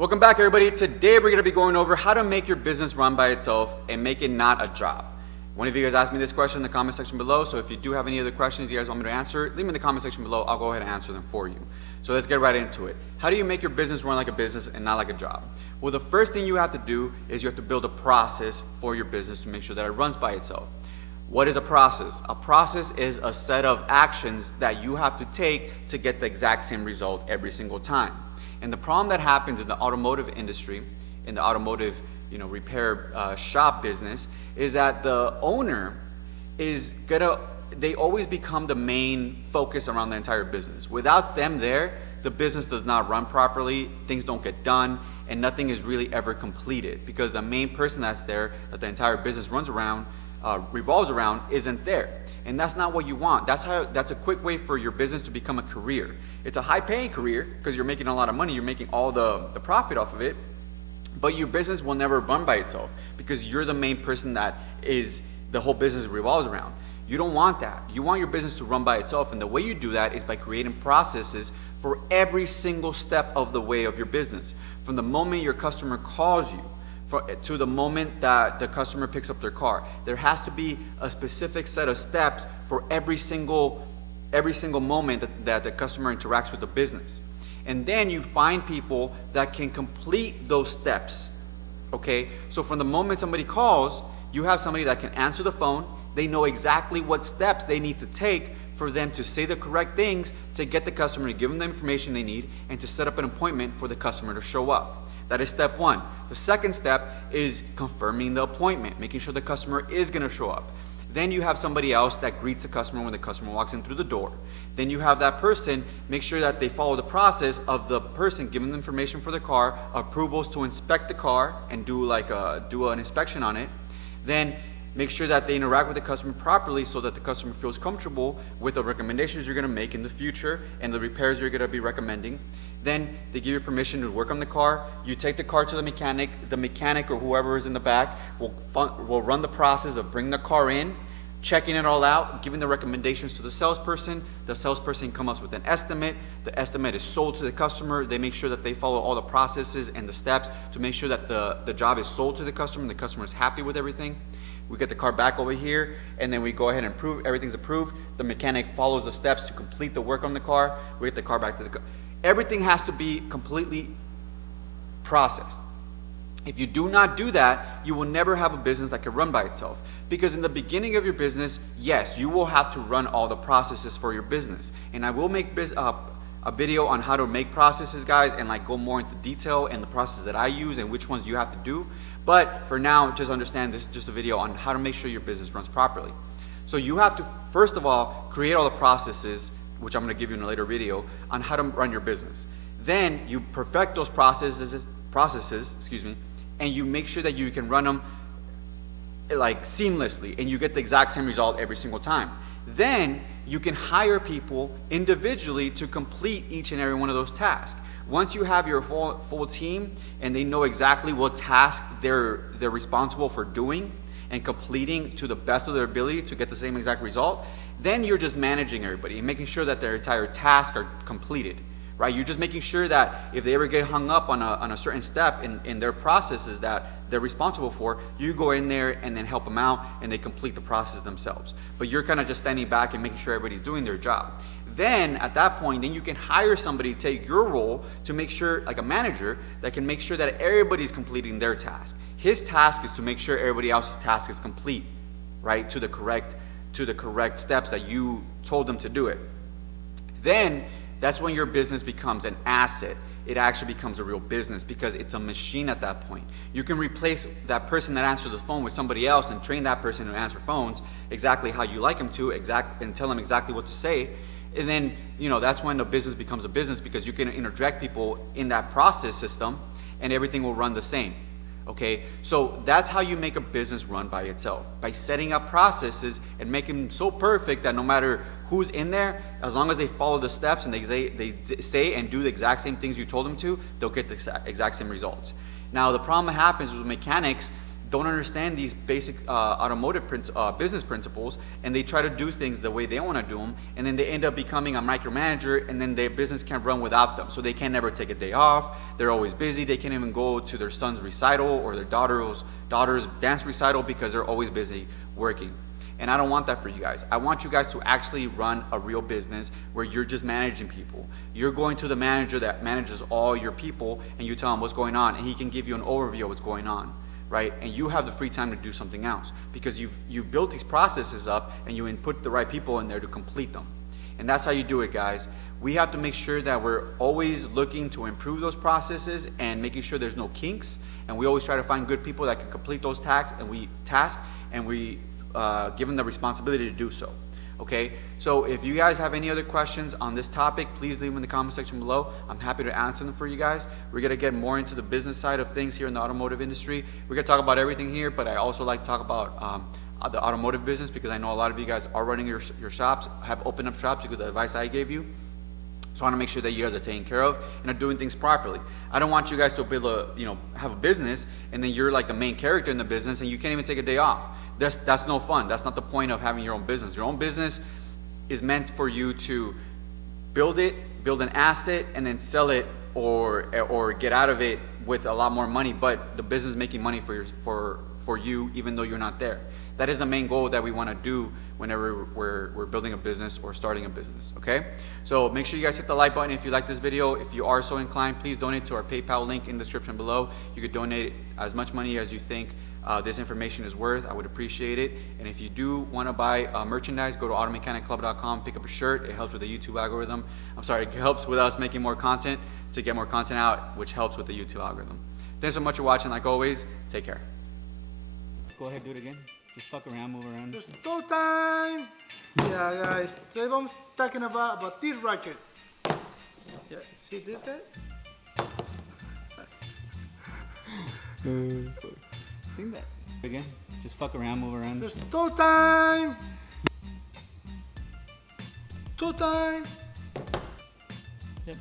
Welcome back, everybody. Today we're going to be going over how to make your business run by itself and make it not a job. One of you guys asked me this question in the comment section below, so if you do have any other questions you guys want me to answer, leave them in the comment section below. I'll go ahead and answer them for you. So let's get right into it. How do you make your business run like a business and not like a job? Well, the first thing you have to do is you have to build a process for your business to make sure that it runs by itself. What is a process? A process is a set of actions that you have to take to get the exact same result every single time. And the problem that happens in the automotive industry, in the automotive repair shop business, is that the owner is they always become the main focus around the entire business. Without them there, the business does not run properly, things don't get done, and nothing is really ever completed because the main person that's there, that the entire business revolves around, isn't there. And that's not what you want. That's a quick way for your business to become a career. It's a high-paying career because you're making a lot of money, you're making all the profit off of it, but your business will never run by itself because you're the main person that the whole business revolves around. You don't want that. You want your business to run by itself, and the way you do that is by creating processes for every single step of the way of your business. From the moment your customer calls you, to the moment that the customer picks up their car. There has to be a specific set of steps for every single moment that the customer interacts with the business. And then you find people that can complete those steps, okay? So from the moment somebody calls, you have somebody that can answer the phone. They know exactly what steps they need to take for them to say the correct things to get the customer to give them the information they need and to set up an appointment for the customer to show up. That is step one. The second step is confirming the appointment, making sure the customer is going to show up. Then you have somebody else that greets the customer when the customer walks in through the door. Then you have that person make sure that they follow the process of the person giving them information for the car, approvals to inspect the car and do an inspection on it. Then make sure that they interact with the customer properly so that the customer feels comfortable with the recommendations you're going to make in the future and the repairs you're going to be recommending. Then they give you permission to work on the car. You take the car to the mechanic. The mechanic or whoever is in the back will run the process of bringing the car in, checking it all out, giving the recommendations to the salesperson. The salesperson comes up with an estimate. The estimate is sold to the customer. They make sure that they follow all the processes and the steps to make sure that the job is sold to the customer and the customer is happy with everything. We get the car back over here, and then we go ahead and approve. Everything's approved. The mechanic follows the steps to complete the work on the car. We get the car back to the car. Everything has to be completely processed. If you do not do that, you will never have a business that can run by itself. Because in the beginning of your business, yes, you will have to run all the processes for your business. And I will make a video on how to make processes, guys, and go more into detail and the processes that I use and which ones you have to do. But for now, just understand this is just a video on how to make sure your business runs properly. So you have to, first of all, create all the processes, which I'm going to give you in a later video, on how to run your business. Then you perfect those processes, and you make sure that you can run them seamlessly, and you get the exact same result every single time. Then you can hire people individually to complete each and every one of those tasks. Once you have your full team and they know exactly what task they're responsible for doing and completing to the best of their ability to get the same exact result, then you're just managing everybody and making sure that their entire tasks are completed, right? You're just making sure that if they ever get hung up on a certain step in their processes that they're responsible for, you go in there and then help them out and they complete the process themselves. But you're kind of just standing back and making sure everybody's doing their job. Then at that point, then you can hire somebody to take your role to make sure, like a manager, that can make sure that everybody's completing their task. His task is to make sure everybody else's task is complete, right, to the correct steps that you told them to do it. Then that's when your business becomes an asset. It actually becomes a real business because it's a machine at that point. You can replace that person that answers the phone with somebody else and train that person to answer phones exactly how you like them to, and tell them exactly what to say. And then, that's when the business becomes a business because you can interject people in that process system and everything will run the same. Okay, so that's how you make a business run by itself, by setting up processes and making them so perfect that no matter who's in there, as long as they follow the steps and they say and do the exact same things you told them to, they'll get the exact same results. Now, the problem that happens with mechanics, don't understand these basic automotive business principles, and they try to do things the way they want to do them, and then they end up becoming a micromanager, and then their business can't run without them. So they can never take a day off. They're always busy. They can't even go to their son's recital or their daughter's dance recital because they're always busy working. And I don't want that for you guys. I want you guys to actually run a real business where you're just managing people. You're going to the manager that manages all your people, and you tell him what's going on, and he can give you an overview of what's going on, right? And you have the free time to do something else because you've built these processes up, and you input the right people in there to complete them. And that's how you do it, guys. We have to make sure that we're always looking to improve those processes and making sure there's no kinks. And we always try to find good people that can complete those tasks, and we give them the responsibility to do so. Okay, so if you guys have any other questions on this topic, please leave them in the comment section below. I'm happy to answer them for you guys. We're gonna get more into the business side of things here in the automotive industry. We're gonna talk about everything here, but I also like to talk about the automotive business because I know a lot of you guys are running your shops, have opened up shops because of the advice I gave you. So I want to make sure that you guys are taken care of and are doing things properly. I don't want you guys to build have a business and then you're like the main character in the business and you can't even take a day off. That's no fun. That's not the point of having your own business. Your own business is meant for you to build an asset, and then sell it or get out of it with a lot more money. But the business is making money for you, even though you're not there. That is the main goal that we want to do whenever we're building a business or starting a business. Okay? So make sure you guys hit the like button if you like this video. If you are so inclined, please donate to our PayPal link in the description below. You could donate as much money as you think this information is worth. I would appreciate it. And if you do want to buy merchandise, go to automechanicclub.com, pick up a shirt. It helps with the YouTube algorithm. I'm sorry, it helps with us making more content to get more content out, which helps with the YouTube algorithm. Thanks so much for watching. Like always, take care. Go ahead, do it again. Just fuck around, move around. It's go time! Yeah, guys, today I'm talking about this ratchet. Yeah, see this guy? Think that. Again, just fuck around, move around. It's go time! Go time! Yep.